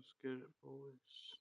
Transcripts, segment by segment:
Let's get it, boys.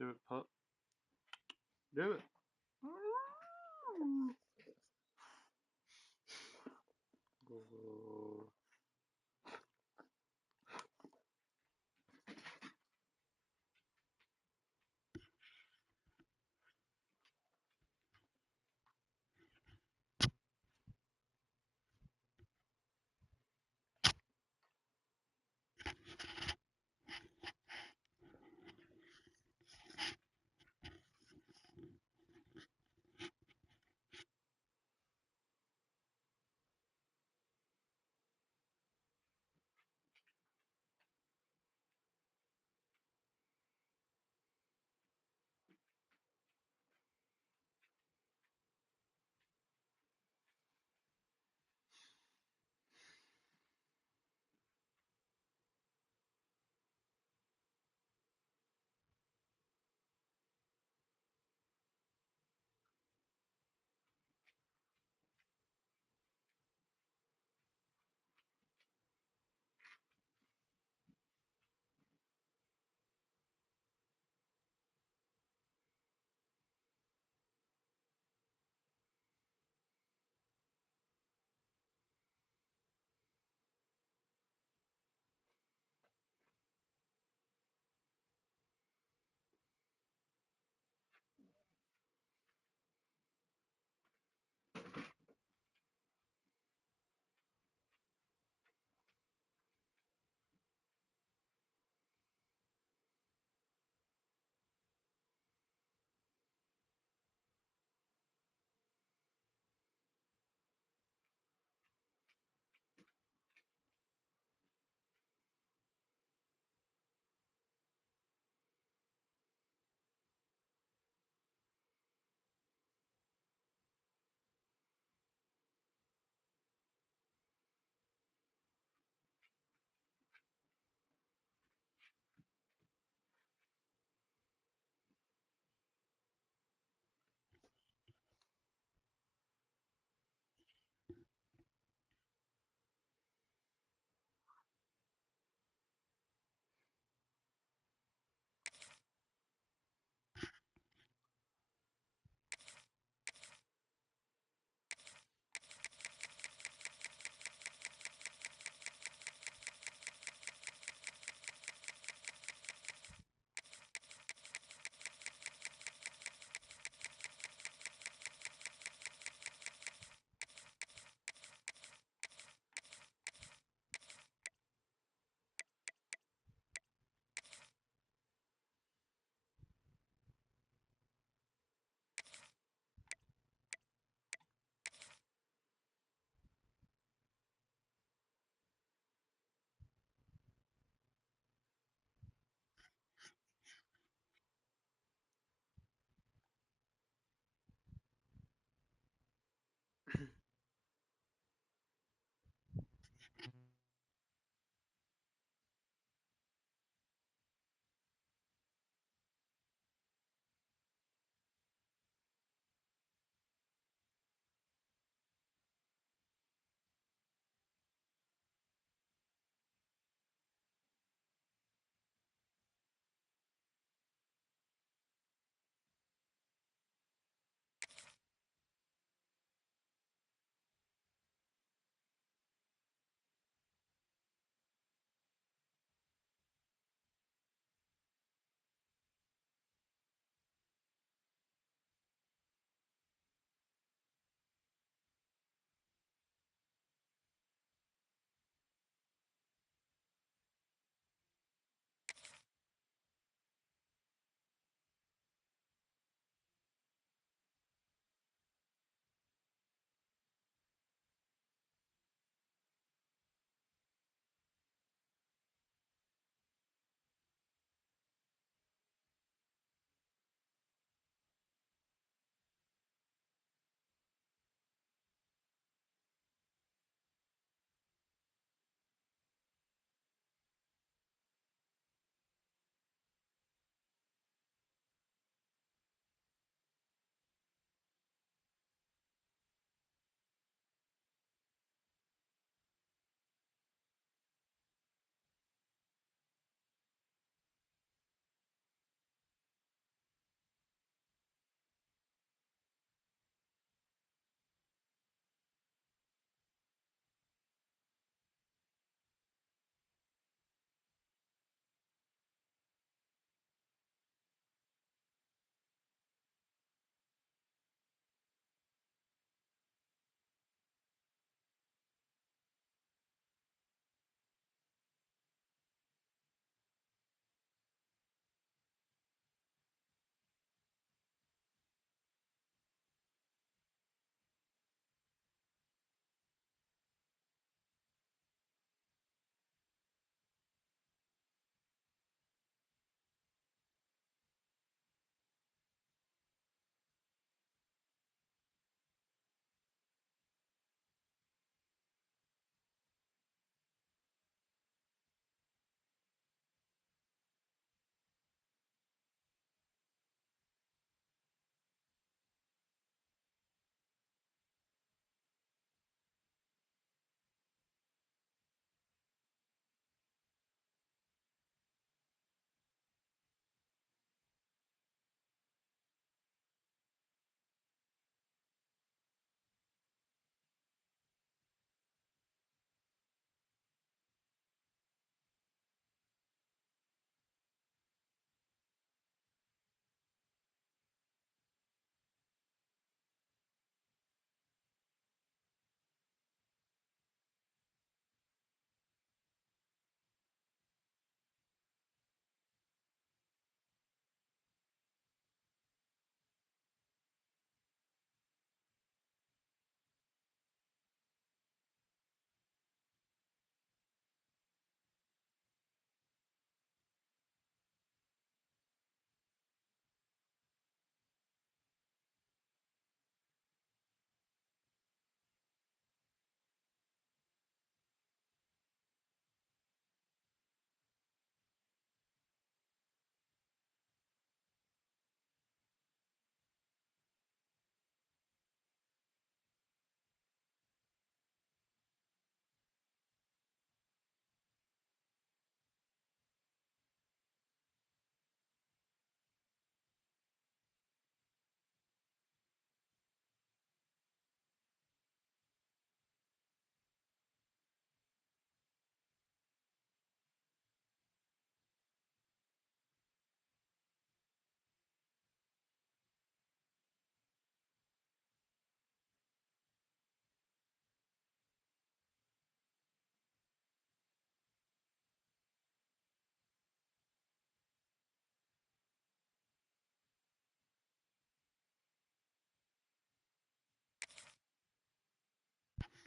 Do it, pup. Do it. Go.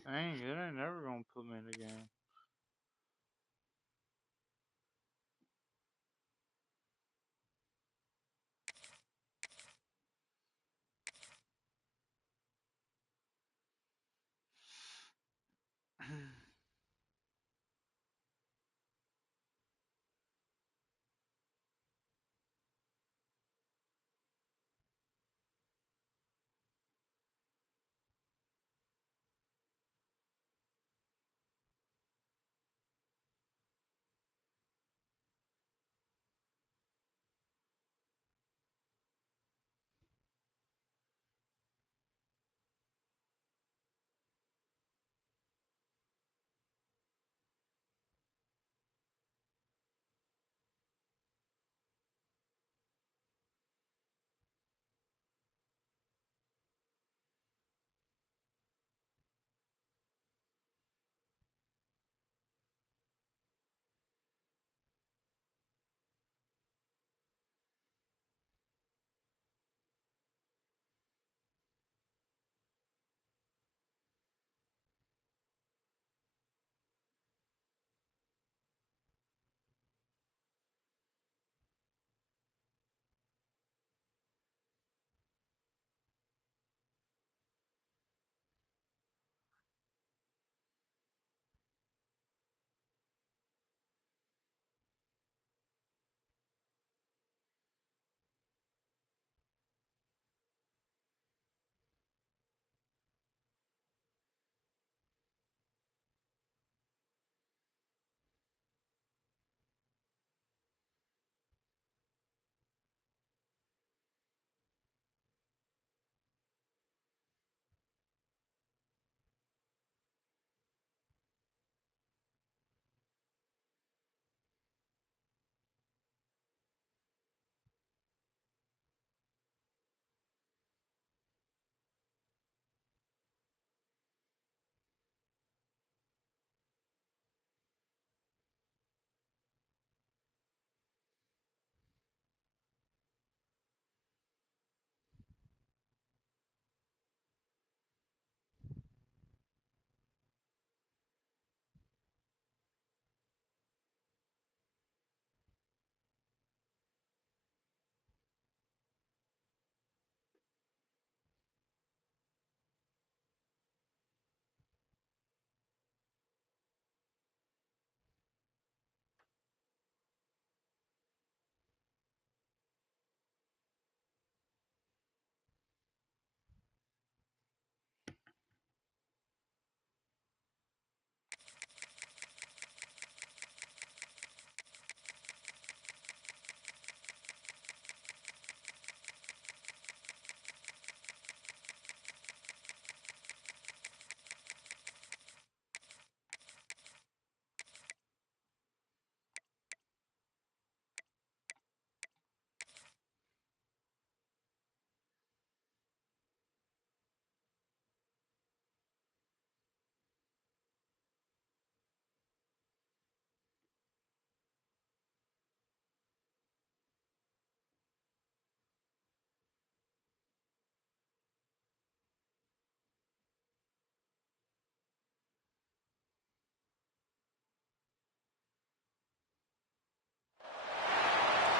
Dang, it ain't never gonna put me in the game.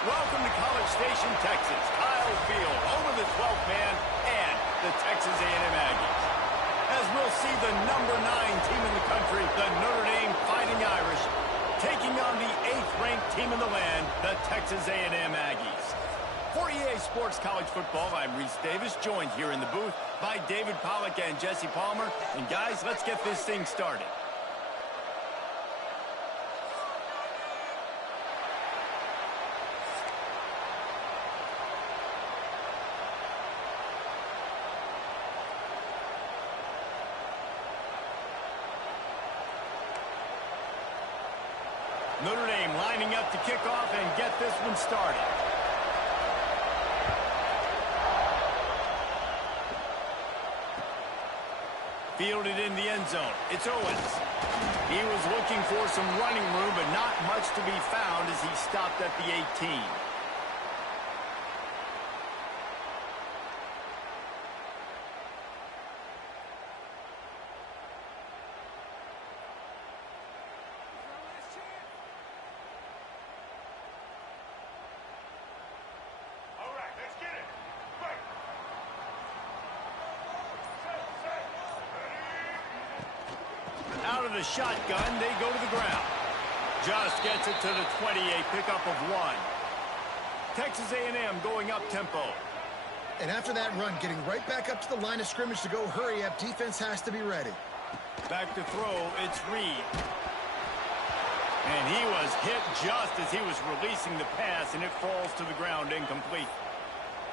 Welcome to College Station, Texas. Kyle Field, home of the 12th man and the Texas A&M Aggies. As we'll see the number 9 team in the country, the Notre Dame Fighting Irish, taking on the 8th-ranked team in the land, the Texas A&M Aggies. For EA Sports College Football, I'm Reese Davis, joined here in the booth by David Pollack and Jesse Palmer. And guys, let's get this thing started. Notre Dame lining up to kick off and get this one started. Fielded in the end zone. It's Owens. He was looking for some running room, but not much to be found as he stopped at the 18. the shotgun. They go to the ground. Just gets it to the 20, a pickup of 1. Texas A&M going up tempo. And after that run, getting right back up to the line of scrimmage to go hurry up, defense has to be ready. Back to throw, it's Reed. And he was hit just as he was releasing the pass, and it falls to the ground incomplete.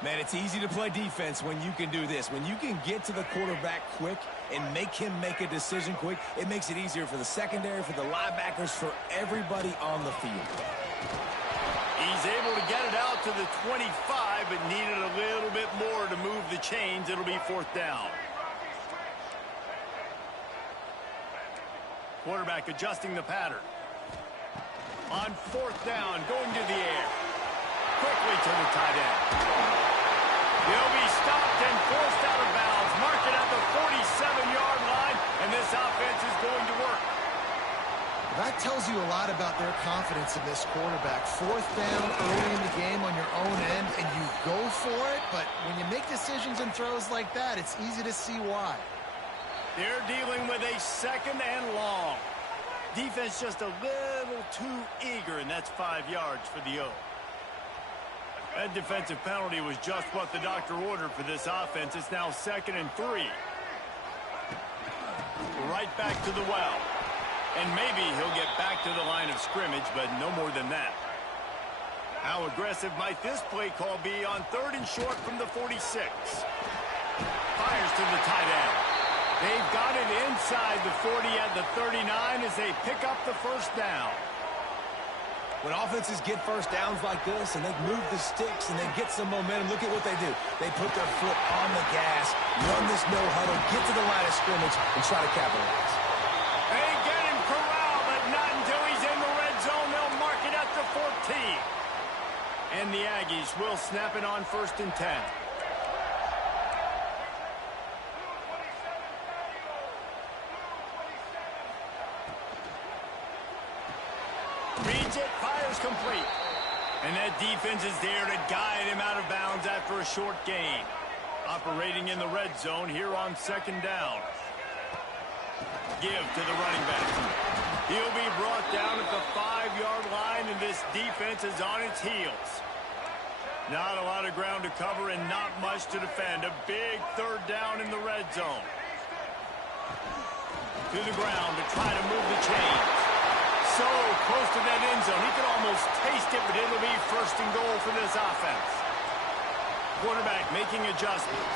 Man, it's easy to play defense when you can do this. When you can get to the quarterback quick and make him make a decision quick, it makes it easier for the secondary, for the linebackers, for everybody on the field. He's able to get it out to the 25, but needed a little bit more to move the chains. It'll be 4th down. Quarterback adjusting the pattern. On 4th down, going to the air. Quickly to the tight end. He'll be stopped and forced out of bounds. Mark it at the 47-yard line, and this offense is going to work. That tells you a lot about their confidence in this quarterback. 4th down early in the game on your own end, and you go for it, but when you make decisions and throws like that, it's easy to see why. They're dealing with a 2nd and long. Defense just a little too eager, and that's 5 yards for the O. That defensive penalty was just what the doctor ordered for this offense. It's now 2nd and 3. Right back to the well. And maybe he'll get back to the line of scrimmage, but no more than that. How aggressive might this play call be on 3rd and short from the 46? Fires to the tight end. They've got it inside the 40 at the 39 as they pick up the 1st down. When offenses get 1st downs like this and they move the sticks and they get some momentum, look at what they do. They put their foot on the gas, run this no huddle, get to the line of scrimmage, and try to capitalize. They get him corralled, but not until he's in the red zone. They'll mark it at the 14. And the Aggies will snap it on 1st and 10. Reads it, fires complete. And that defense is there to guide him out of bounds after a short gain. Operating in the red zone here on 2nd down. Give to the running back. He'll be brought down at the 5-yard line, and this defense is on its heels. Not a lot of ground to cover and not much to defend. A big 3rd down in the red zone. To the ground to try to move the chains. So close to that end zone. He could almost taste it, but it'll be 1st and goal for this offense. Quarterback making adjustments.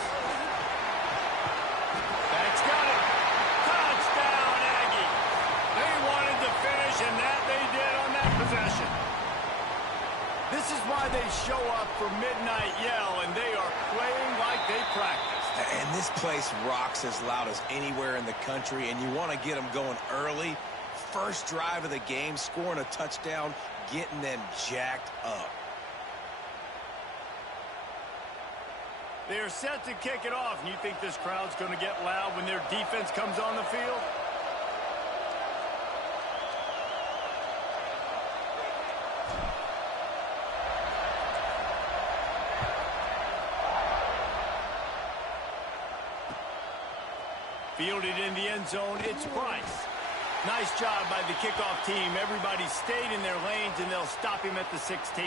That's got it. Touchdown, Aggie. They wanted to finish, and that they did on that possession. This is why they show up for Midnight Yell, and they are playing like they practiced. And this place rocks as loud as anywhere in the country, and you want to get them going early. 1st drive of the game, scoring a touchdown, getting them jacked up. They're set to kick it off, and you think this crowd's going to get loud when their defense comes on the field? Fielded in the end zone, it's Price. Nice job by the kickoff team. Everybody stayed in their lanes, and they'll stop him at the 16.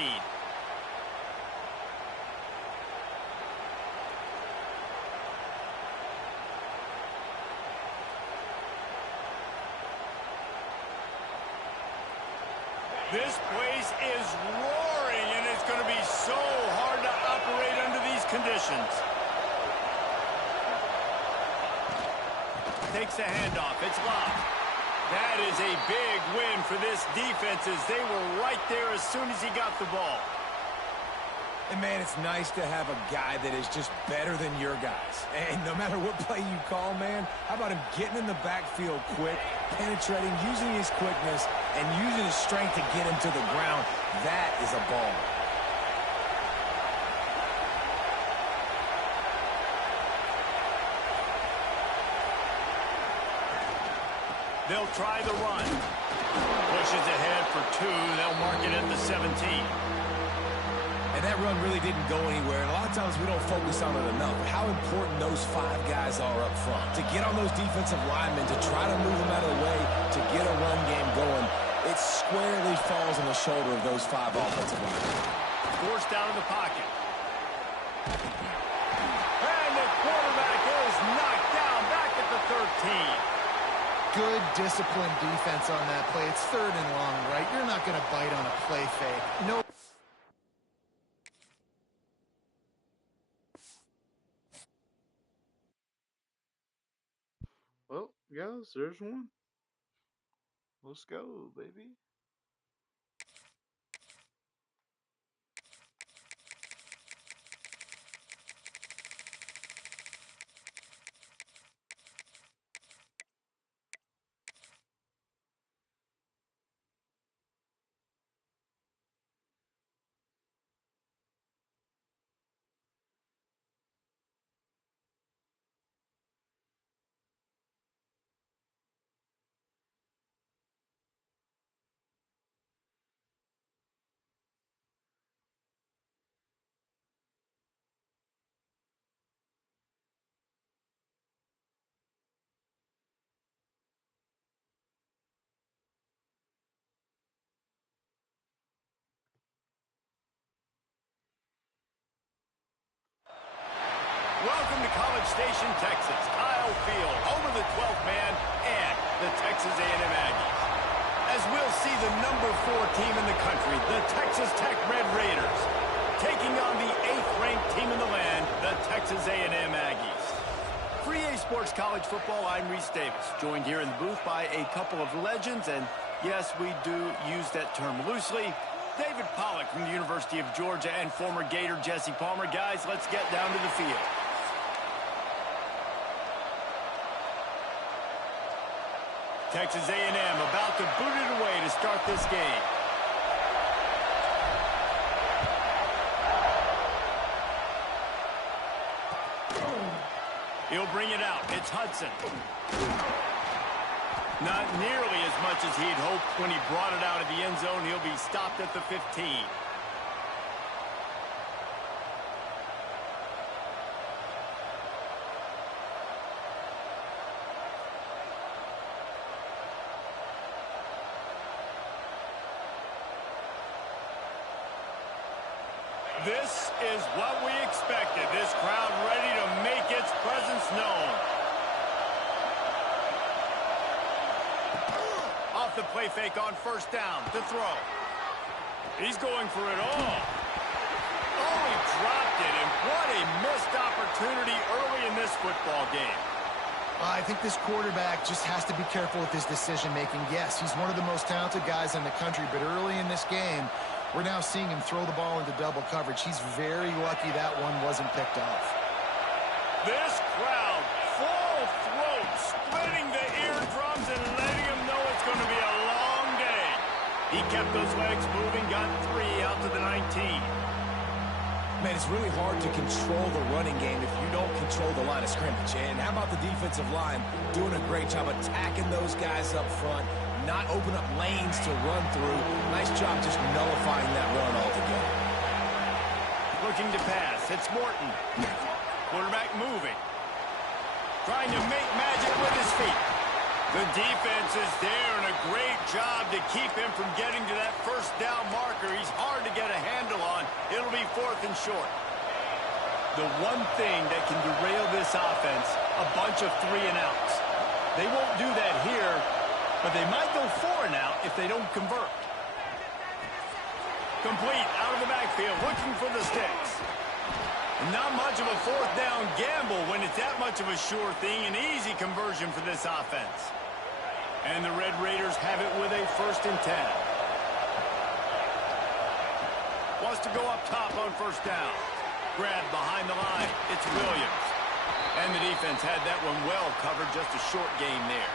This place is roaring, and it's going to be so hard to operate under these conditions. Takes the handoff. It's locked. That is a big win for this defense as they were right there as soon as he got the ball. And, man, it's nice to have a guy that is just better than your guys. And no matter what play you call, man, how about him getting in the backfield quick, penetrating, using his quickness, and using his strength to get him to the ground? That is a ball. They'll try the run. Pushes ahead for 2. They'll mark it at the 17. And that that run really didn't go anywhere, and a lot of times we don't focus on it enough. How important those 5 guys are up front. To get on those defensive linemen, to try to move them out of the way, to get a run game going, it squarely falls on the shoulder of those 5 offensive linemen. Forced out of the pocket. And the quarterback is knocked down back at the 13. Good disciplined defense on that play. It's 3rd and long, right? You're not going to bite on a play fake. No. Well, guys, there's one. Let's go, baby. Welcome to College Station, Texas. Kyle Field, home of the 12th man and the Texas A&M Aggies. As we'll see the number 4 team in the country, the Texas Tech Red Raiders, taking on the 8th-ranked team in the land, the Texas A&M Aggies. For EA Sports College Football, I'm Reese Davis, joined here in the booth by a couple of legends, and yes, we do use that term loosely. David Pollack from the University of Georgia and former Gator Jesse Palmer. Guys, let's get down to the field. Texas A&M about to boot it away to start this game. He'll bring it out. It's Hudson. Not nearly as much as he'd hoped when he brought it out of the end zone. He'll be stopped at the 15. This is what we expected. This crowd ready to make its presence known. Off the play fake on 1st down to throw. He's going for it all. Oh, he dropped it, and what a missed opportunity early in this football game. I think this quarterback just has to be careful with his decision-making. Yes, he's one of the most talented guys in the country, but early in this game, we're now seeing him throw the ball into double coverage. He's very lucky that one wasn't picked off. This crowd, full throat, splitting the eardrums and letting him know it's going to be a long day. He kept those legs moving, got 3 out to the 19. Man, it's really hard to control the running game if you don't control the line of scrimmage. And how about the defensive line doing a great job attacking those guys up front, not open up lanes to run through. Nice job just nullifying that run altogether. Looking to pass. It's Morton. Quarterback moving. Trying to make magic with his feet. The defense is there, and a great job to keep him from getting to that 1st down marker. He's hard to get a handle on. It'll be 4th and short. The one thing that can derail this offense, a bunch of 3 and outs. They won't do that here, but they might go 4 and out if they don't convert. Complete out of the backfield, looking for the sticks. Not much of a 4th down gamble when it's that much of a sure thing. An easy conversion for this offense. And the Red Raiders have it with a 1st and 10. Wants to go up top on 1st down. Grab behind the line. It's Williams. And the defense had that one well covered. Just a short gain there.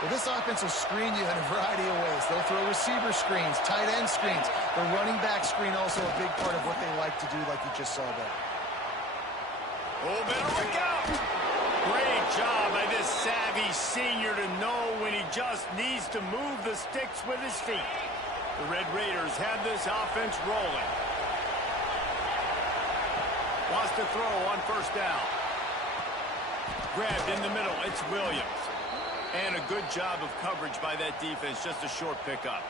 Well, this offense will screen you in a variety of ways. They'll throw receiver screens, tight end screens. The running back screen also a big part of what they like to do, like you just saw there. Oh, better look out! Great job by this savvy senior to know when he just needs to move the sticks with his feet. The Red Raiders have this offense rolling. Wants to throw on first down. Grabbed in the middle. It's Williams. And a good job of coverage by that defense. Just a short pickup.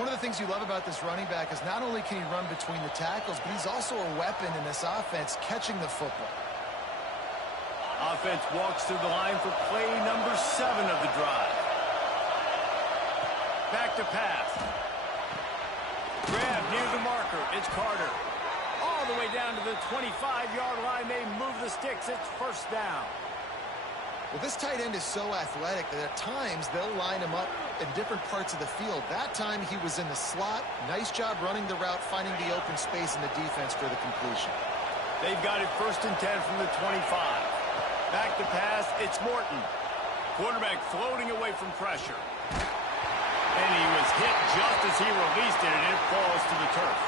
One of the things you love about this running back is not only can he run between the tackles, but he's also a weapon in this offense catching the football. Offense walks to the line for play number 7 of the drive. Back to pass. Grab near the marker. It's Carter. All the way down to the 25-yard line. They move the sticks. It's first down. Well, this tight end is so athletic that at times they'll line him up in different parts of the field. That time he was in the slot. Nice job running the route, finding the open space in the defense for the completion. They've got it 1st and 10 from the 25. Back to pass. It's Morton. Quarterback floating away from pressure. And he was hit just as he released it, and it falls to the turf.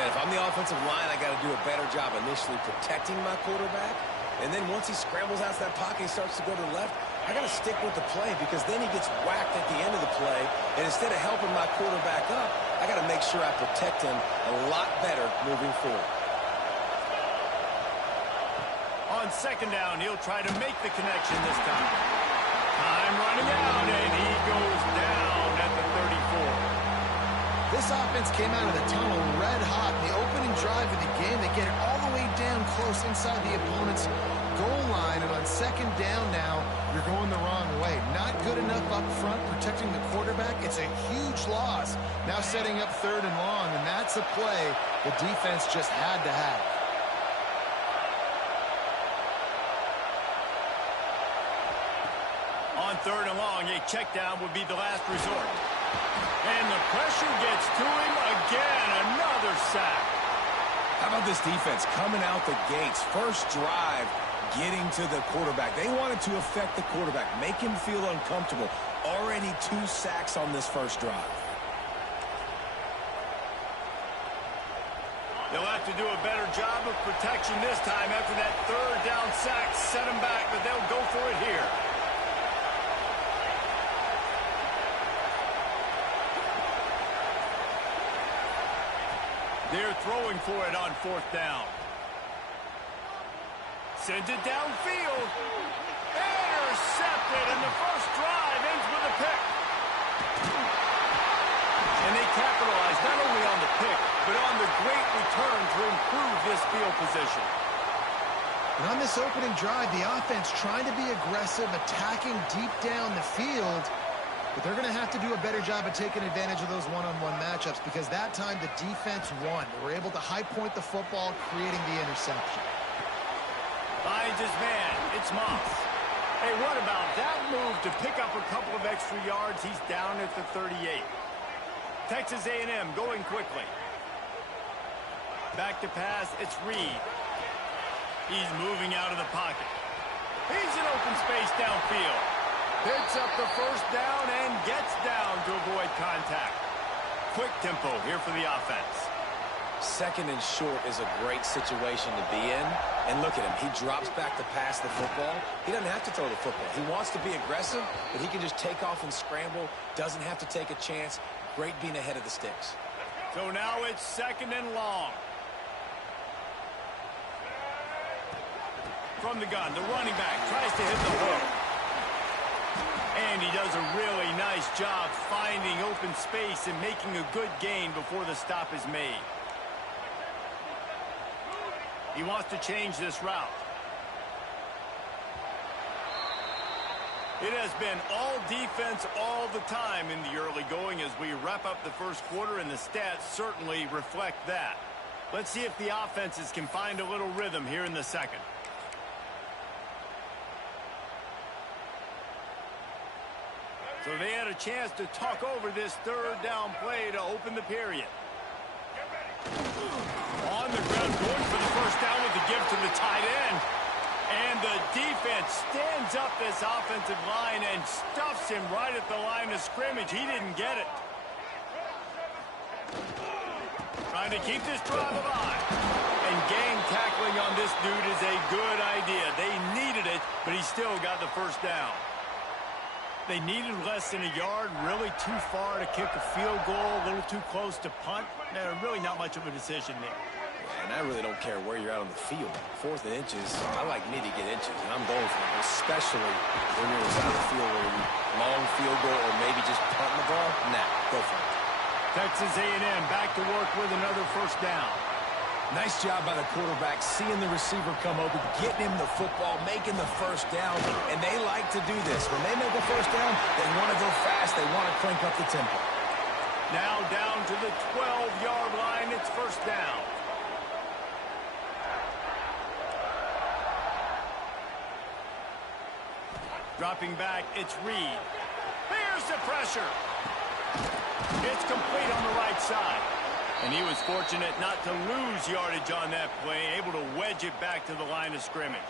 Man, if I'm the offensive line, I got to do a better job initially protecting my quarterback. And then once he scrambles out of that pocket and starts to go to the left, I got to stick with the play because then he gets whacked at the end of the play. And instead of helping my quarterback up, I got to make sure I protect him a lot better moving forward. On 2nd down, he'll try to make the connection this time. Time running out, and he goes down at the 34. This offense came out of the tunnel red hot. In the opening drive of the game, they get it all the way down close inside the opponent's goal line. And on 2nd down now, you're going the wrong way. Not good enough up front protecting the quarterback. It's a huge loss. Now setting up 3rd and long, and that's a play the defense just had to have. On 3rd and long, a check down would be the last resort. And the pressure gets to him again. Another sack. How about this defense coming out the gates? First drive, getting to the quarterback. They wanted to affect the quarterback, make him feel uncomfortable. Already 2 sacks on this first drive. They'll have to do a better job of protection this time after that 3rd down sack. Set him back, but they'll go for it here. They're throwing for it on 4th down. Sends it downfield. Intercepted, and the first drive ends with a pick. And they capitalize not only on the pick, but on the great return to improve this field position. And on this opening drive, the offense trying to be aggressive, attacking deep down the field. But they're going to have to do a better job of taking advantage of those one-on-one matchups because that time the defense won. They were able to high point the football, creating the interception. Finds his man. It's Moss. Hey, what about that move to pick up a couple of extra yards? He's down at the 38. Texas A&M going quickly. Back to pass. It's Reed. He's moving out of the pocket. He's in open space downfield. Picks up the first down and gets down to avoid contact. Quick tempo here for the offense. 2nd and short is a great situation to be in. And look at him. He drops back to pass the football. He doesn't have to throw the football. He wants to be aggressive, but he can just take off and scramble. Doesn't have to take a chance. Great being ahead of the sticks. So now it's 2nd and long. From the gun, the running back tries to hit the hole. And he does a really nice job finding open space and making a good gain before the stop is made. He wants to change this route. It has been all defense all the time in the early going as we wrap up the first quarter, and the stats certainly reflect that. Let's see if the offenses can find a little rhythm here in the second. So they had a chance to talk over this 3rd down play to open the period. On the ground, going for the first down with the give to the tight end. And the defense stands up this offensive line and stuffs him right at the line of scrimmage. He didn't get it. Trying to keep this drive alive. And gang tackling on this dude is a good idea. They needed it, but he still got the first down. They needed less than a yard, really too far to kick a field goal, a little too close to punt. Really not much of a decision there. And I really don't care where you're out on the field. 4th and inches, I like me to get inches, and I'm going for it, especially when you're inside the field where you long field goal or maybe just punting the ball. Nah, go for it. Texas A&M back to work with another first down. Nice job by the quarterback, seeing the receiver come open, getting him the football, making the first down, and they like to do this. When they make a first down, they want to go fast. They want to crank up the tempo. Now down to the 12-yard line. It's first down. Dropping back, it's Reed. Here's the pressure. It's complete on the right side. And he was fortunate not to lose yardage on that play, able to wedge it back to the line of scrimmage.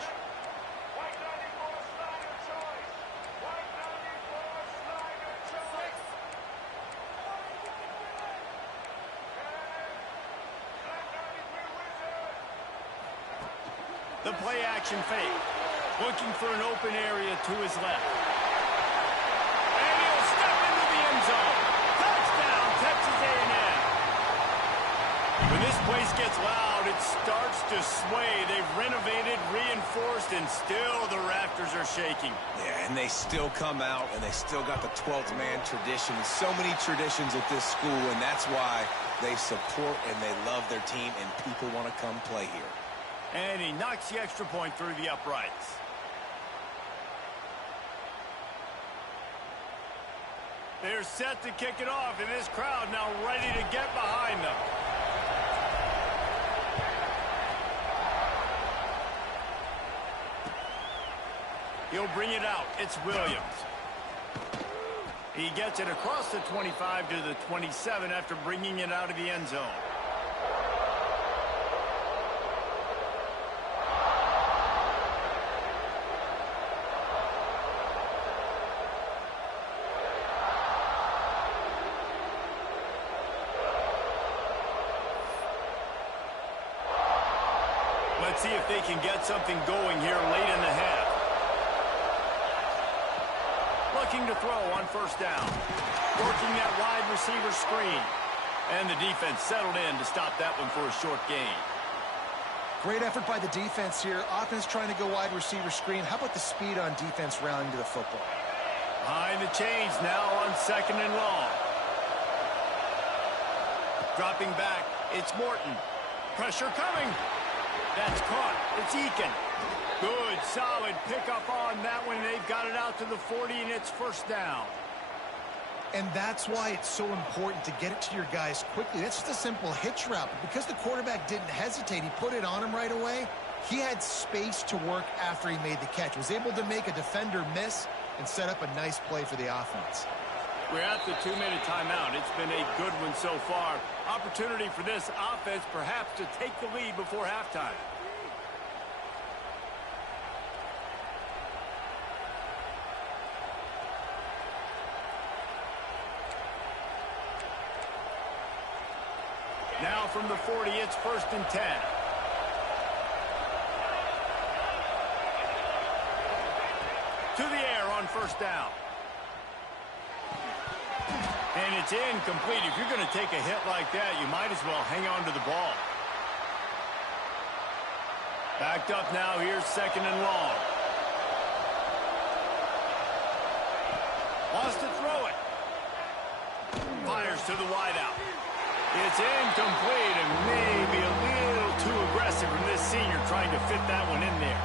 The play action fake. Looking for an open area to his left. And he'll step into the end zone. Touchdown, Texas A&M. When this place gets loud, it starts to sway. They've renovated, reinforced, and still the rafters are shaking. Yeah, and they still come out, and they still got the 12th man tradition. So many traditions at this school, and that's why they support and they love their team, and people want to come play here. And he knocks the extra point through the uprights. They're set to kick it off, and this crowd now ready to get behind them. He'll bring it out. It's Williams. He gets it across the 25 to the 27 after bringing it out of the end zone. Let's see if they can get something going here late in the half. Looking to throw on first down. Working that wide receiver screen. And the defense settled in to stop that one for a short gain. Great effort by the defense here. Offense trying to go wide receiver screen. How about the speed on defense rallying to the football? Behind the chains now on 2nd and long. Dropping back, it's Morton. Pressure coming. That's caught. It's Eakin. Good, solid pickup on that one. They've got it out to the 40, and it's first down. And that's why it's so important to get it to your guys quickly. That's just a simple hitch route. But because the quarterback didn't hesitate, he put it on him right away. He had space to work after he made the catch. Was able to make a defender miss and set up a nice play for the offense. We're at the 2-minute timeout. It's been a good one so far. Opportunity for this offense perhaps to take the lead before halftime. Now from the 40, it's 1st and 10. To the air on first down. And it's incomplete. If you're going to take a hit like that, you might as well hang on to the ball. Backed up now. Here's 2nd and long. Wants to throw it. Fires to the wideout. It's incomplete and maybe a little too aggressive from this senior trying to fit that one in there.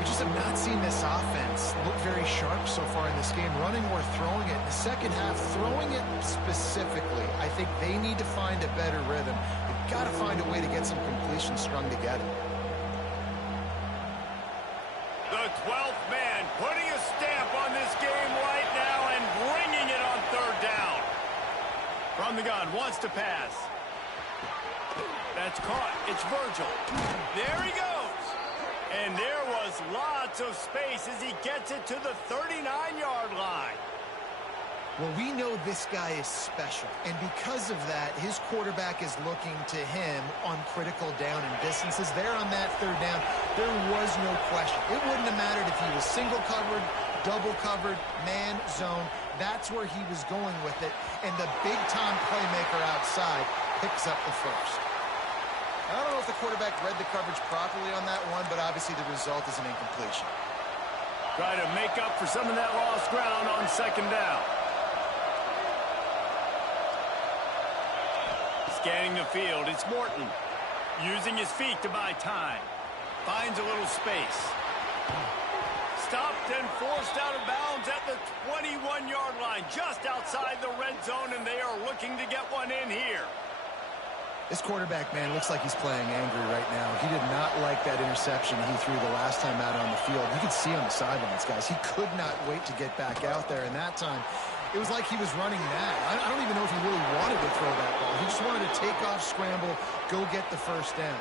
We just have not seen this offense look very sharp so far in this game, running or throwing it. In the second half, throwing it specifically, I think they need to find a better rhythm. They've got to find a way to get some completions strung together. The 12th man putting a stamp on this game right now and bringing it on 3rd down. From the gun, wants to pass. That's caught. It's Virgil. There he goes. And there was lots of space as he gets it to the 39-yard line. Well, we know this guy is special, and because of that, his quarterback is looking to him on critical down and distances. There on that 3rd down, there was no question. It wouldn't have mattered if he was single covered, double covered, man, zone. That's where he was going with it, and the big-time playmaker outside picks up the first. I don't know if the quarterback read the coverage properly on that one, but obviously the result is an incompletion. Try to make up for some of that lost ground on second down. Scanning the field, it's Morton. Using his feet to buy time. Finds a little space. Stopped and forced out of bounds at the 21-yard line, just outside the red zone, and they are looking to get one in here. This quarterback, man, looks like he's playing angry right now. He did not like that interception he threw the last time out on the field. You could see on the sidelines, guys. He could not wait to get back out there, and that time, it was like he was running mad. I don't even know if he really wanted to throw that ball. He just wanted to take off, scramble, go get the first down.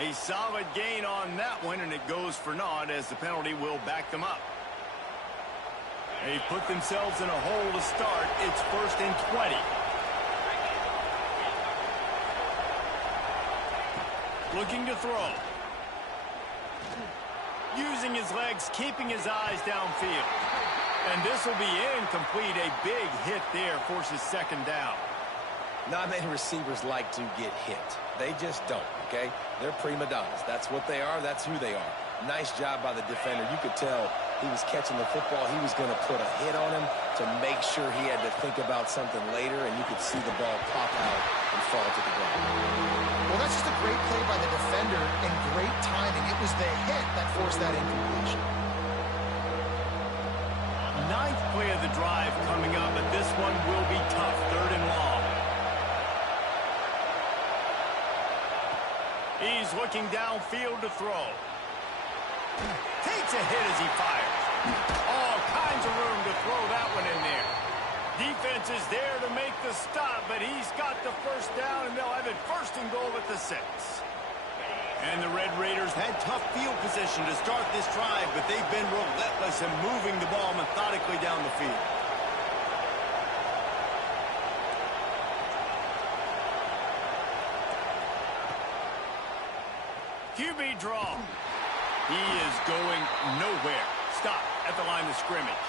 A solid gain on that one, and it goes for naught as the penalty will back them up. They put themselves in a hole to start. It's 1st and 20. Looking to throw. Using his legs, keeping his eyes downfield. And this will be incomplete. A big hit there forces second down. Not many receivers like to get hit. They just don't, okay? They're prima donnas. That's what they are. That's who they are. Nice job by the defender. You could tell he was catching the football. He was going to put a hit on him to make sure he had to think about something later, and you could see the ball pop out and fall to the ground. Well, that's just a great play by the defender and great timing. It was the hit that forced that incompletion. 9th play of the drive coming up, but this one will be tough. 3rd and long. He's looking downfield to throw. Takes a hit as he fires. All kinds of room to throw that one in there. Defense is there to make the stop, but he's got the first down, and they'll have it 1st and goal at the 6. And the Red Raiders had tough field position to start this drive, but they've been relentless in moving the ball methodically down the field. QB draw. He is going nowhere. Stop at the line of scrimmage.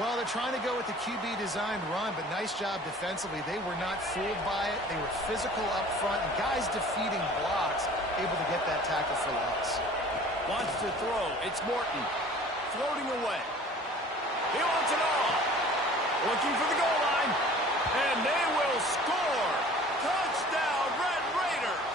Well, they're trying to go with the QB designed run, but nice job defensively. They were not fooled by it. They were physical up front, and guys defeating blocks, able to get that tackle for loss. Wants to throw. It's Morton. Floating away. He wants it all. Looking for the goal line. And they will score. Touchdown, Red Raiders.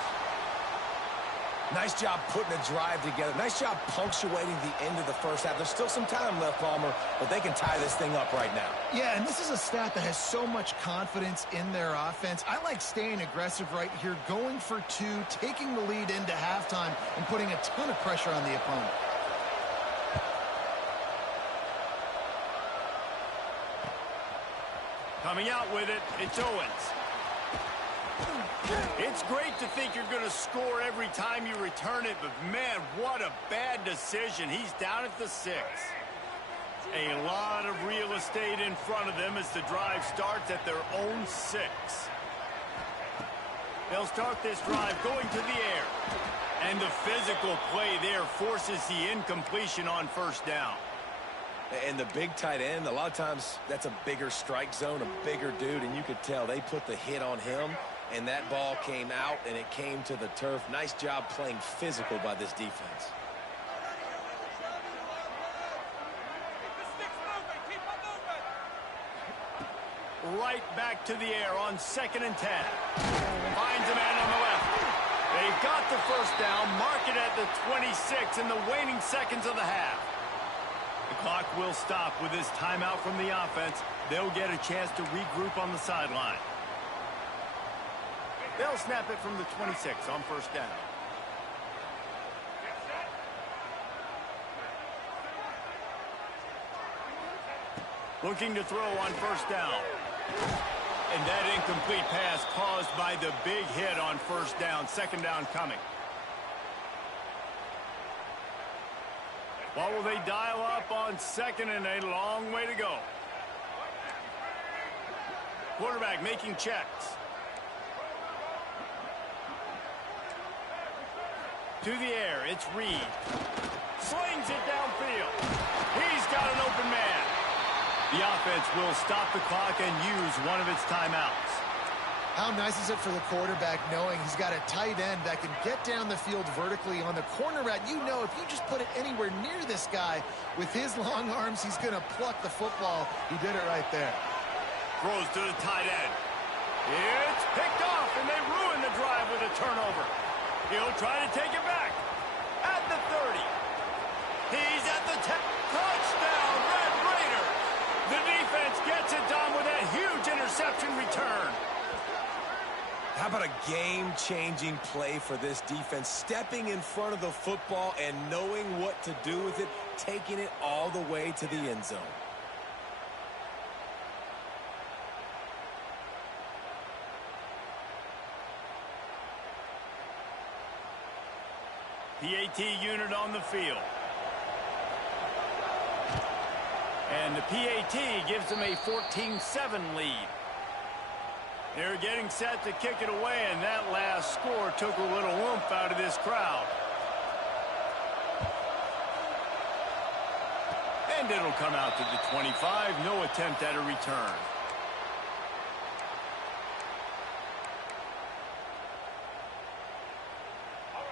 Nice job putting a drive together. Nice job punctuating the end of the first half. There's still some time left, Palmer, but they can tie this thing up right now. Yeah, and this is a staff that has so much confidence in their offense. I like staying aggressive right here, going for 2, taking the lead into halftime, and putting a ton of pressure on the opponent. Coming out with it, it's Owens. It's great to think you're going to score every time you return it, but man, what a bad decision. He's down at the 6. A lot of real estate in front of them as the drive starts at their own 6. They'll start this drive going to the air. And the physical play there forces the incompletion on 1st down. And the big tight end, a lot of times that's a bigger strike zone, a bigger dude, and you could tell they put the hit on him, and that ball came out, and it came to the turf. Nice job playing physical by this defense. Right back to the air on 2nd and 10. Finds a man on the left. They've got the first down, mark it at the 26 in the waning seconds of the half. The clock will stop with this timeout from the offense. They'll get a chance to regroup on the sideline. They'll snap it from the 26 on 1st down. Looking to throw on 1st down. And that incomplete pass caused by the big hit on 1st down. 2nd down coming. What will they dial up on 2nd and a long way to go? Quarterback making checks. To the air, it's Reed. Slings it downfield. He's got an open man. The offense will stop the clock and use one of its timeouts. How nice is it for the quarterback knowing he's got a tight end that can get down the field vertically on the corner route? You know, if you just put it anywhere near this guy with his long arms, he's going to pluck the football. He did it right there. Throws to the tight end. It's picked off, and they ruin the drive with a turnover. He'll try to take it back. At the 30. He's at the 10. Touchdown, Red Raiders. The defense gets it done with that huge interception return. How about a game-changing play for this defense? Stepping in front of the football and knowing what to do with it, taking it all the way to the end zone. PAT unit on the field. And the PAT gives them a 14-7 lead. They're getting set to kick it away, and that last score took a little oomph out of this crowd. And it'll come out to the 25. No attempt at a return.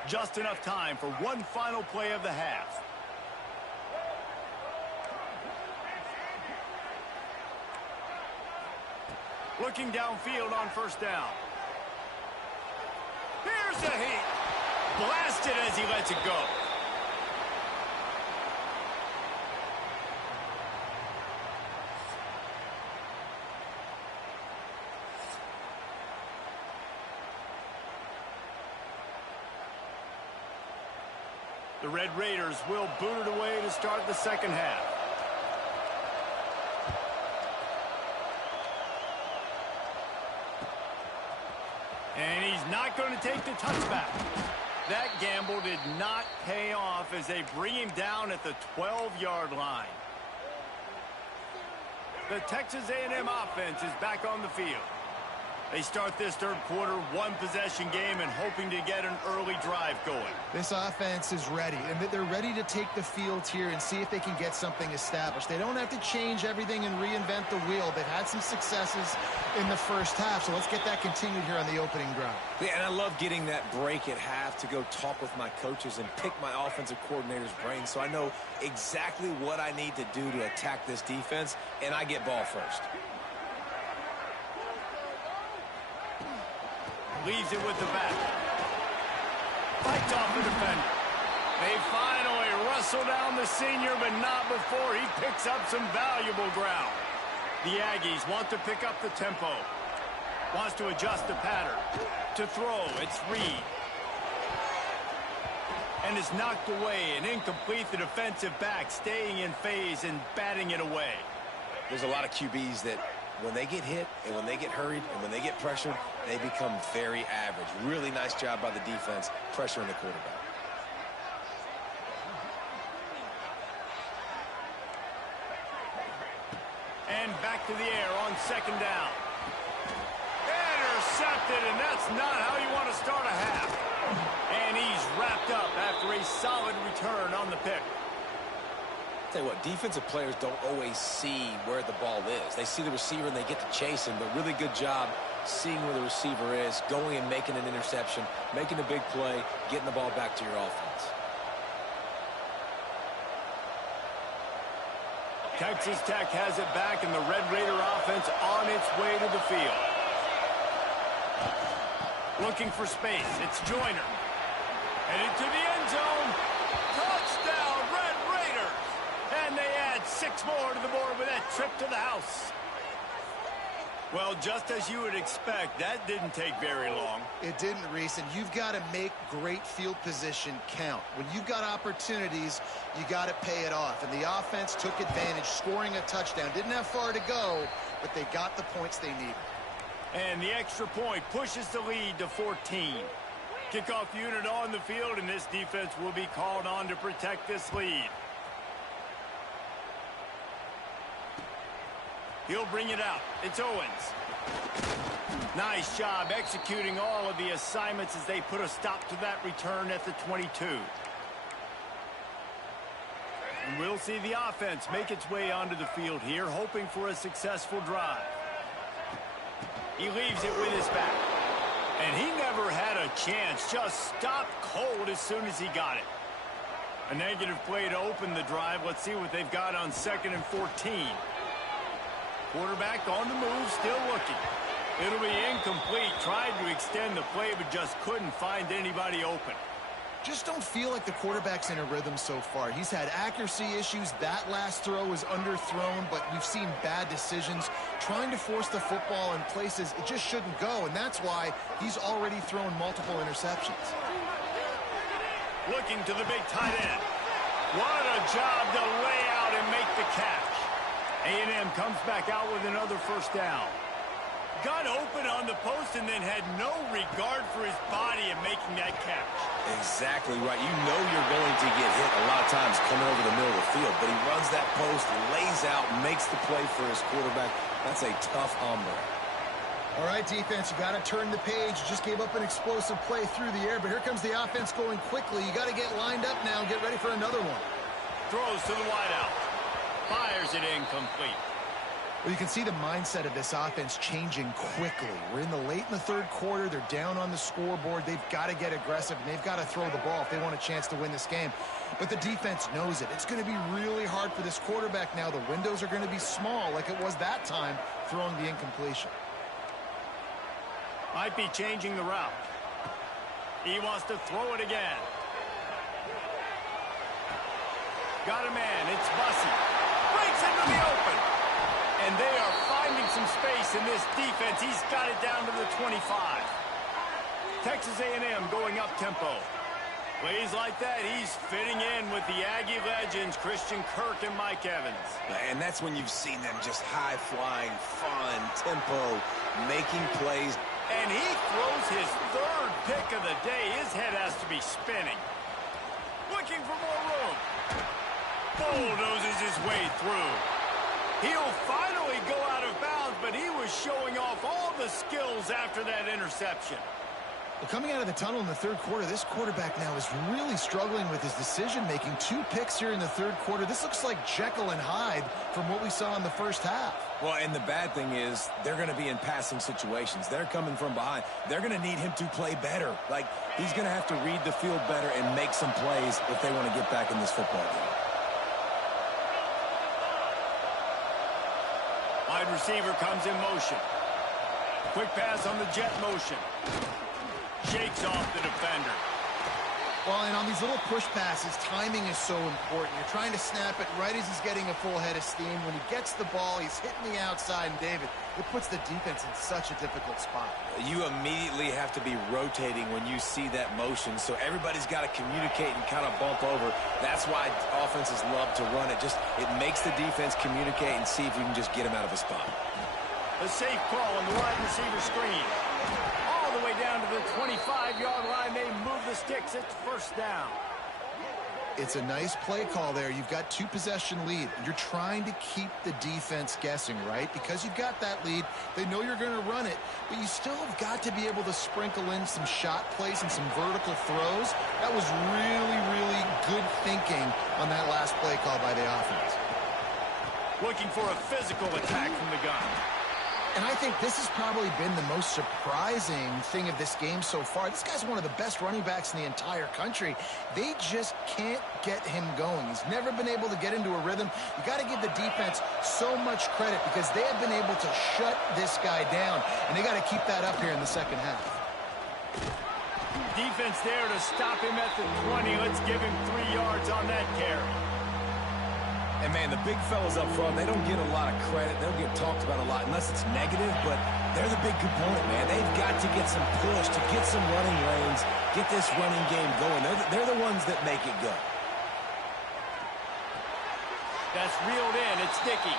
Just enough time for one final play of the half. Looking downfield on first down. Here's the heat. Blasted as he lets it go. The Red Raiders will boot it away to start the second half. And he's not going to take the touchback. That gamble did not pay off as they bring him down at the 12-yard line. The Texas A&M offense is back on the field. They start this third quarter, one-possession game, and hoping to get an early drive going. This offense is ready, and they're ready to take the field here and see if they can get something established. They don't have to change everything and reinvent the wheel. They've had some successes in the first half, so let's get that continued here on the opening drive. Yeah, and I love getting that break at half to go talk with my coaches and pick my offensive coordinator's brain so I know exactly what I need to do to attack this defense, and I get ball first. Leaves it with the back. Fights off the defender. They finally wrestle down the senior, but not before he picks up some valuable ground. The Aggies want to pick up the tempo. Wants to adjust the pattern. To throw, it's Reed. And it's knocked away and incomplete. The defensive back staying in phase and batting it away. There's a lot of QBs that when they get hit and when they get hurried and when they get pressured, they become very average. Really nice job by the defense pressuring the quarterback. And back to the air on second down. Intercepted, and that's not how you want to start a half. And he's wrapped up after a solid return on the pick. Tell you what, defensive players don't always see where the ball is. They see the receiver and they get to chase him, but really good job seeing where the receiver is, going and making an interception, making a big play, getting the ball back to your offense. Texas Tech has it back, and the Red Raider offense on its way to the field. Looking for space, it's Joyner. Headed to the end zone. Touchdown, Red Raiders! And they add 6 more to the board with that trip to the house. Well, just as you would expect, that didn't take very long. It didn't, Reese, and you've got to make great field position count. When you've got opportunities, you got to pay it off. And the offense took advantage, scoring a touchdown. Didn't have far to go, but they got the points they needed. And the extra point pushes the lead to 14. Kickoff unit on the field, and this defense will be called on to protect this lead. He'll bring it out. It's Owens. Nice job executing all of the assignments as they put a stop to that return at the 22. And we'll see the offense make its way onto the field here, hoping for a successful drive. He leaves it with his back. And he never had a chance. Just stopped cold as soon as he got it. A negative play to open the drive. Let's see what they've got on 2nd and 14. Quarterback on the move, still looking. It'll be incomplete. Tried to extend the play, but just couldn't find anybody open. Just don't feel like the quarterback's in a rhythm so far. He's had accuracy issues. That last throw was underthrown, but we've seen bad decisions. Trying to force the football in places it just shouldn't go, and that's why he's already thrown multiple interceptions. Looking to the big tight end. What a job to lay out and make the catch. A&M comes back out with another first down. Got open on the post and then had no regard for his body in making that catch. Exactly right. You know you're going to get hit a lot of times coming over the middle of the field, but he runs that post, lays out, makes the play for his quarterback. That's a tough hombre. All right, defense, you got to turn the page. You just gave up an explosive play through the air, but here comes the offense going quickly. You got to get lined up now and get ready for another one. Throws to the wideout. Fires it incomplete. Well, you can see the mindset of this offense changing quickly. We're late in the third quarter. They're down on the scoreboard. They've got to get aggressive, and they've got to throw the ball if they want a chance to win this game. But the defense knows it. It's going to be really hard for this quarterback now. The windows are going to be small like it was that time throwing the incompletion. Might be changing the route. He wants to throw it again. Got a man. It's Bussey. Breaks into the open. And they are finding some space in this defense. He's got it down to the 25. Texas A&M going up tempo. Plays like that, he's fitting in with the Aggie legends, Christian Kirk and Mike Evans. And that's when you've seen them just high-flying, fun, tempo, making plays. And he throws his third pick of the day. His head has to be spinning. Looking for more room. Bulldozes his way through. He'll finally go out of bounds, but he was showing off all the skills after that interception. Well, coming out of the tunnel in the third quarter, this quarterback now is really struggling with his decision-making. 2 picks here in the third quarter. This looks like Jekyll and Hyde from what we saw in the first half. Well, and the bad thing is they're going to be in passing situations. They're coming from behind. They're going to need him to play better. Like, he's going to have to read the field better and make some plays if they want to get back in this football game. Wide receiver comes in motion. Quick pass on the jet motion. Shakes off the defender. Well, and on these little push passes, timing is so important. You're trying to snap it right as he's getting a full head of steam. When he gets the ball, he's hitting the outside, and David, it puts the defense in such a difficult spot. You immediately have to be rotating when you see that motion, so everybody's got to communicate and kind of bump over. That's why offenses love to run it. It makes the defense communicate and see if you can just get him out of a spot. A safe call on the wide receiver screen. All the way down to the 25-yard line. They move the sticks. It's first down. It's a nice play call there. You've got 2-possession lead. You're trying to keep the defense guessing, right? Because you've got that lead. They know you're going to run it, but you still have got to be able to sprinkle in some shot plays and some vertical throws. That was really, really good thinking on that last play call by the offense. Looking for a physical attack from the gun. And I think this has probably been the most surprising thing of this game so far. This guy's one of the best running backs in the entire country. They just can't get him going. He's never been able to get into a rhythm. You got to give the defense so much credit because they have been able to shut this guy down, and they got to keep that up here in the second half. Defense there to stop him at the 20. Let's give him 3 yards on that carry. And, man, the big fellas up front, they don't get a lot of credit. They'll get talked about a lot unless it's negative, but they're the big component, man. They've got to get some push, to get some running lanes, get this running game going. They're the ones that make it go. That's reeled in. It's Dickey.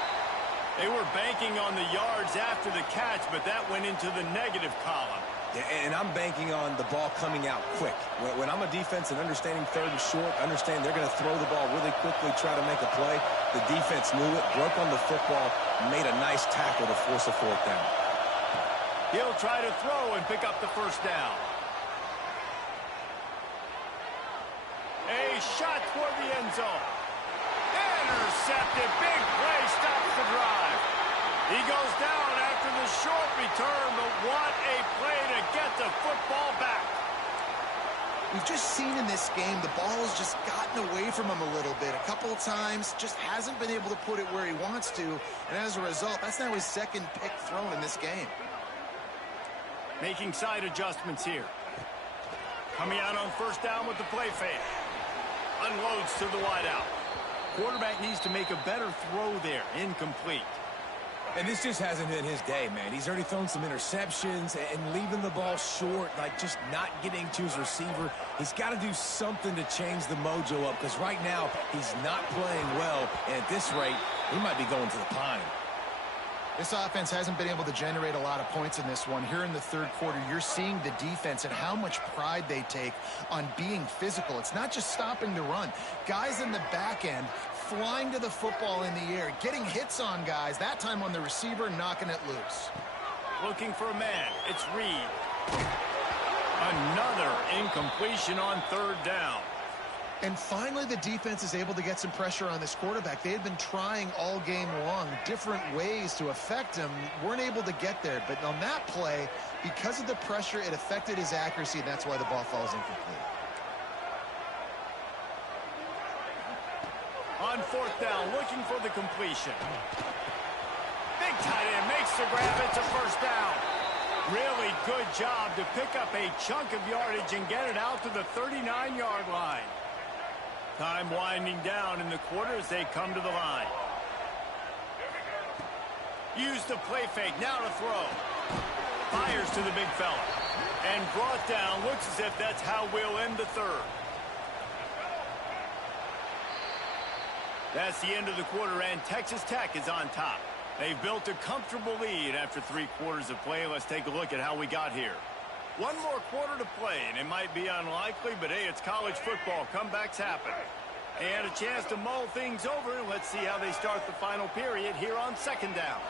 They were banking on the yards after the catch, but that went into the negative column. Yeah, and I'm banking on the ball coming out quick. When I'm a defense and understanding third and short, understand they're going to throw the ball really quickly, try to make a play. The defense knew it, broke on the football, made a nice tackle to force a fourth down. He'll try to throw and pick up the first down. A shot toward the end zone. Intercepted. Big play stops the drive. He goes down after the short return, but what a play to get the football back. We've just seen in this game the ball has just gotten away from him a little bit. A couple of times, just hasn't been able to put it where he wants to. And as a result, that's now his second pick thrown in this game. Making side adjustments here. Coming out on first down with the play fake. Unloads to the wideout. Quarterback needs to make a better throw there. Incomplete. And this just hasn't been his day, man. He's already thrown some interceptions and leaving the ball short, like just not getting to his receiver. He's got to do something to change the mojo up because right now he's not playing well, and at this rate, he might be going to the pine. This offense hasn't been able to generate a lot of points in this one. Here in the third quarter, you're seeing the defense and how much pride they take on being physical. It's not just stopping the run. Guys in the back end flying to the football in the air, getting hits on guys, that time on the receiver, knocking it loose. Looking for a man. It's Reed. Another incompletion on third down. And finally, the defense is able to get some pressure on this quarterback. They had been trying all game long, different ways to affect him, weren't able to get there. But on that play, because of the pressure, it affected his accuracy, and that's why the ball falls incomplete. On fourth down, looking for the completion. Big tight end makes the grab. It's a first down. Really good job to pick up a chunk of yardage and get it out to the 39-yard line. Time winding down in the quarter as they come to the line. Use the play fake. Now to throw. Fires to the big fella. And brought down. Looks as if that's how we'll end the third. That's the end of the quarter, and Texas Tech is on top. They've built a comfortable lead after 3 quarters of play. Let's take a look at how we got here. One more quarter to play, and it might be unlikely, but hey, it's college football. Comebacks happen. They had a chance to mull things over. Let's see how they start the final period here on second down.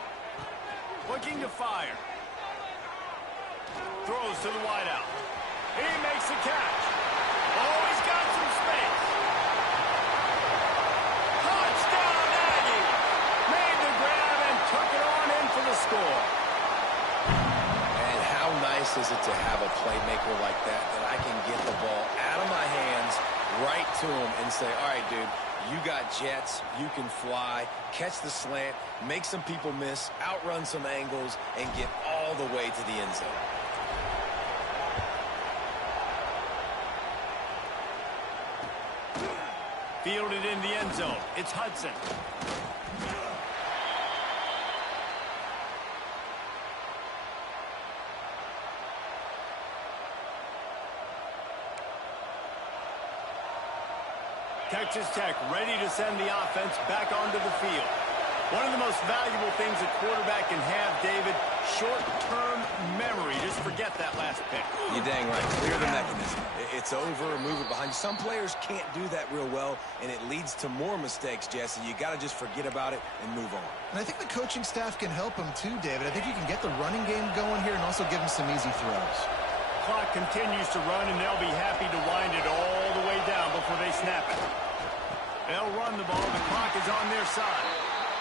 Looking to fire. Throws to the wideout. He makes the catch. Oh, he's got some space. Touchdown, Aggie! Made the grab and took it on in for the score. And how nice is it to have a playmaker like that I can get the ball out of my hands, right to him, and say, all right, dude, you got jets, you can fly, catch the slant, make some people miss, outrun some angles, and get all the way to the end zone. Fielded in the end zone. It's Hudson. Texas Tech ready to send the offense back onto the field. One of the most valuable things a quarterback can have, David, short-term memory. Just forget that last pick. You're dang right. Clear the mechanism. It's over, move it behind you. Some players can't do that real well, and it leads to more mistakes, Jesse. You got to just forget about it and move on. And I think the coaching staff can help him too, David. I think you can get the running game going here and also give him some easy throws. Clock continues to run, and they'll be happy to wind it all the way down before they snap it. They'll run the ball. The clock is on their side.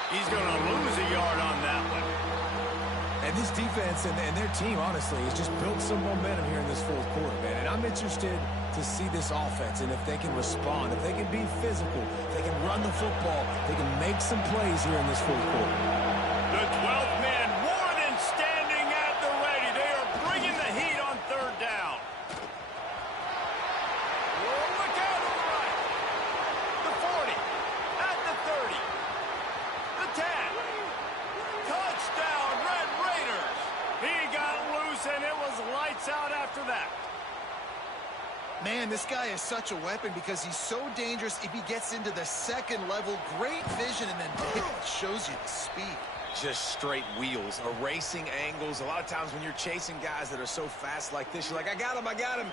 He's going to lose a yard on that one. And this defense and their team, honestly, has just built some momentum here in this fourth quarter, man. And I'm interested to see this offense and if they can respond, if they can be physical, if they can run the football, they can make some plays here in this fourth quarter. The 12th man more than standing at the ready. They are bringing the heat on third down. Oh, look out on the right. The 40. At the 30. The 10. Touchdown, Red Raiders. He got loose, and it was lights out after that. Man, this guy is such a weapon because he's so dangerous if he gets into the second level. Great vision, and then it shows you the speed. Just straight wheels, erasing angles. A lot of times when you're chasing guys that are so fast like this, you're like, I got him, I got him.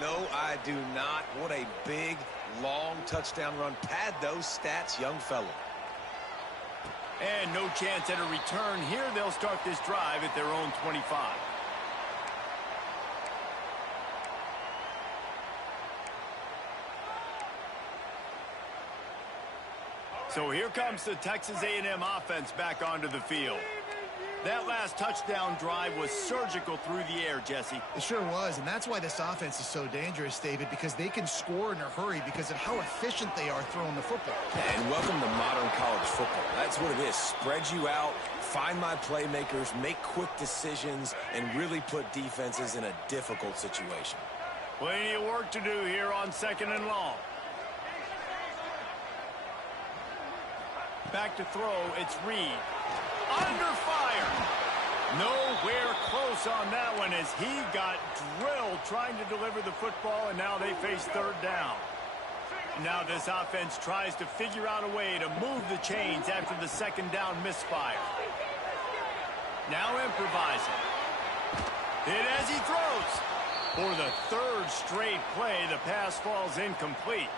No, I do not. What a big, long touchdown run. Pad those stats, young fella. And no chance at a return here. They'll start this drive at their own 25. So here comes the Texas A&M offense back onto the field. That last touchdown drive was surgical through the air, Jesse. It sure was, and that's why this offense is so dangerous, David, because they can score in a hurry because of how efficient they are throwing the football. And welcome to modern college football. That's what it is. Spread you out, find my playmakers, make quick decisions, and really put defenses in a difficult situation. Plenty of work to do here on 2nd and long. Back to throw, it's Reed. Under fire. Nowhere close on that one as he got drilled trying to deliver the football, and now they face 3rd down. Now this offense tries to figure out a way to move the chains after the 2nd down misfire. Now improvising. Hit as he throws. For the 3rd straight play, the pass falls incomplete.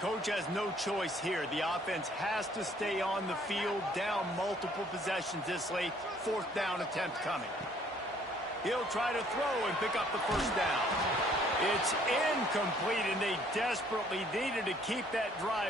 Coach has no choice here. The offense has to stay on the field, down multiple possessions this late. 4th down attempt coming. He'll try to throw and pick up the 1st down. It's incomplete, and they desperately needed to keep that drive